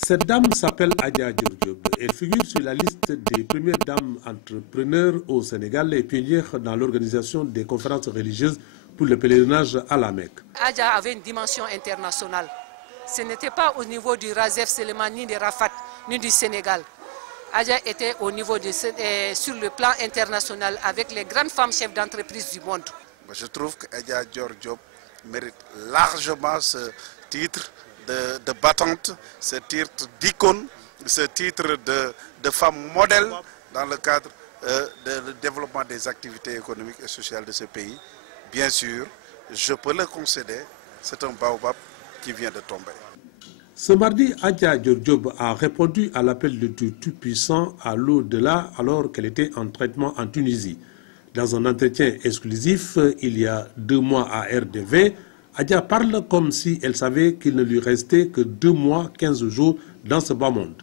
Cette dame s'appelle Adja Diop. Elle figure sur la liste des premières dames entrepreneurs au Sénégal et pionnière dans l'organisation des conférences religieuses pour le pèlerinage à la Mecque. Adja avait une dimension internationale. Ce n'était pas au niveau du Razef Seleman, ni de Rafat, ni du Sénégal. Adja était au niveau sur le plan international avec les grandes femmes chefs d'entreprise du monde. Je trouve qu'Adja Diop mérite largement ce titre de battante, ce titre d'icône, ce titre de femme modèle dans le cadre du développement des activités économiques et sociales de ce pays. Bien sûr, je peux le concéder, c'est un baobab qui vient de tomber. Ce mardi, Adja Diop a répondu à l'appel du Tout-Puissant à l'au-delà alors qu'elle était en traitement en Tunisie. Dans un entretien exclusif, il y a 2 mois à RDV, Adja parle comme si elle savait qu'il ne lui restait que 2 mois, 15 jours dans ce bas monde.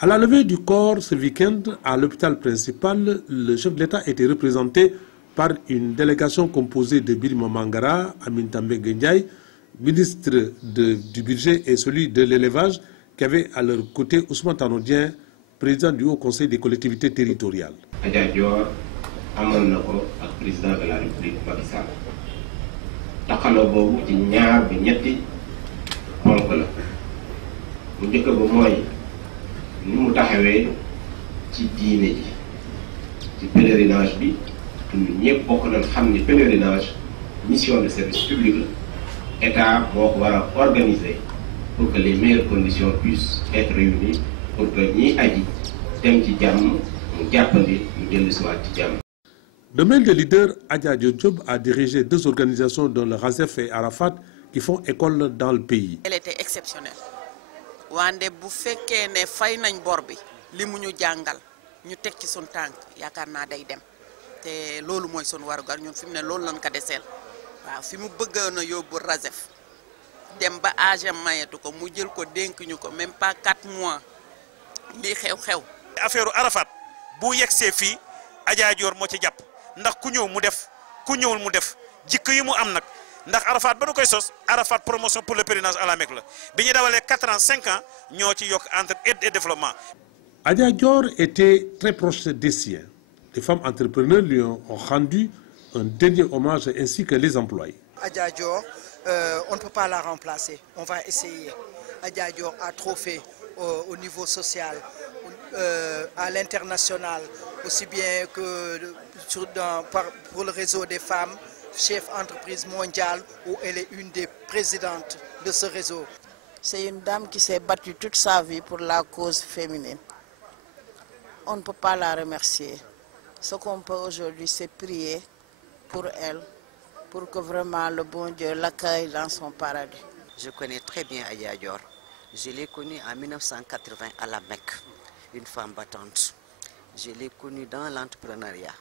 À la levée du corps ce week-end, à l'hôpital principal, le chef de l'État était représenté par une délégation composée de Birima Mangara, Aminata Mbengue Ndiaye, ministre du budget et celui de l'élevage, qui avait à leur côté Ousmane Tanor Dieng, président du Haut Conseil des collectivités territoriales. Adja Dior amoon na ko ak président de la République Macky Sall taxaloo boobu ci ñaar bi ñetti ponk la bu njëkk ba mooy ni mu taxawee ci diine ji ci pèlerinage bi ñun ñëpp bokk nañ xam ni pèlerinage mission de service public la état moo ko war a organiser pour que les meilleures conditions puissent être réunies pour que ñi aji dem ci jàmm mu jàppandi ñu dellu si waat ci jàmm. De même, le leader Adja Diop a dirigé 2 organisations dont le Razef et Arafat qui font école dans le pays. Elle était exceptionnelle. Wande bu fekkee ne fay nañ bor bi li mu ñu jàngal ñu teg ci sun tànk yaakaar naa day dem te loolu mooy sun warugar ñun fi mu ne loolu lañ ko deseel waaw fi mu bëggoon a yóbbu Razef dem ba âge mayetu ko mu jël ko dénk ñu ko même pas 4 mois lii xew-xew. affaire Arafat bu yegsee fii Adja Dior moo ci jàpp ndax ku ñëw mu def ku ñëwul mu def jikko yi mu am nag ndax Arafat ba nu koy sos Arafat promotion pour le pèlerinage à la Mecque la bi ñu dawalee 4 ans 5 ans ñoo ci yokk entre aide et développement. Adja Dior était très proche des siens. Les femmes entrepreneurs lui ont rendu un dernier hommage ainsi que les employés. Adja Dior, on ne peut pas la remplacer, on va essayer. Adja Dior a trop fait au niveau social, à l'international, aussi bien que pour le réseau des femmes, chef entreprise mondiale, où elle est une des présidentes de ce réseau. C'est une dame qui s'est battue toute sa vie pour la cause féminine. On ne peut pas la remercier. Ce qu'on peut aujourd'hui, c'est prier pour elle, pour que vraiment le bon Dieu l'accueille dans son paradis. Je connais très bien Adja Dior. Je l'ai connue en 1980 à la Mecque, une femme battante. Je l'ai connue dans l'entrepreneuriat,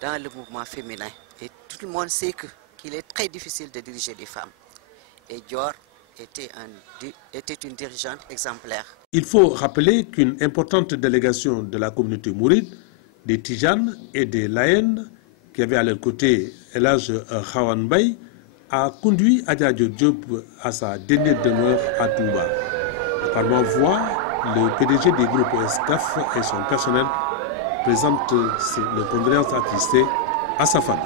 dans le mouvement féminin. Et tout le monde sait qu'il est très difficile de diriger des femmes. Et Dior était une dirigeante exemplaire. Il faut rappeler qu'une importante délégation de la communauté mouride, des Tijanes et des Layen, qui avait à leur côté El Hadj Khawan Mbaye, a conduit Adja Diop à sa dernière demeure à Touba. Par ma voix, le PDG des groupes Escaf et son personnel présentent les condoléances attristées à sa famille.